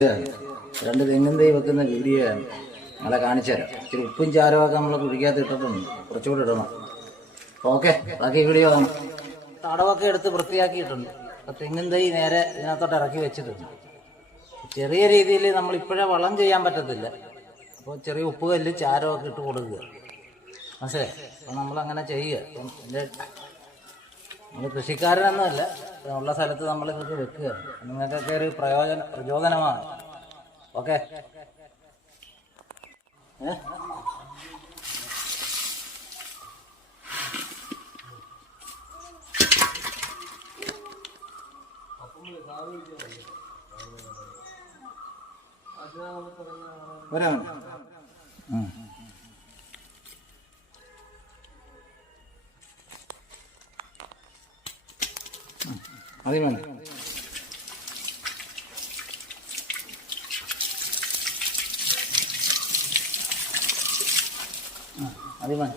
രണ്ട് തെങ്ങും തൈ വെക്കുന്ന വീഡിയോ ആണ്. നമ്മളെ കാണിച്ചു തരാം. ഇച്ചിരി ഉപ്പും ചാരമൊക്കെ നമ്മൾ കുഴിക്കാത്ത ഇട്ടിട്ടുണ്ട് കുറച്ചുകൂടി ഇടണം. ഓക്കെ ബാക്കി വീഡിയോ തടവൊക്കെ എടുത്ത് വൃത്തിയാക്കിയിട്ടുണ്ട്. അപ്പൊ തെങ്ങും തൈ നേരെ ഇതിനകത്തോട്ട് ഇറക്കി വെച്ചിട്ടുണ്ട്. ചെറിയ രീതിയിൽ നമ്മൾ ഇപ്പോഴേ വളം ചെയ്യാൻ പറ്റത്തില്ല. അപ്പോൾ ചെറിയ ഉപ്പ് കല്ല് ചാരമൊക്കെ ഇട്ട് കൊടുക്കുക. മനസ്സിലായി? അപ്പം നമ്മളങ്ങനെ ചെയ്യുക. അപ്പം ഇതിന്റെ നമ്മൾ കൃഷിക്കാരനൊന്നുമല്ല. ഉള്ള സ്ഥലത്ത് നമ്മൾ ഇതൊക്കെ വെക്കുക. നിങ്ങൾക്കൊക്കെ ഒരു പ്രയോജന പ്രചോദനമാണ്. ഓക്കെ. ഏ? 아니면 아니면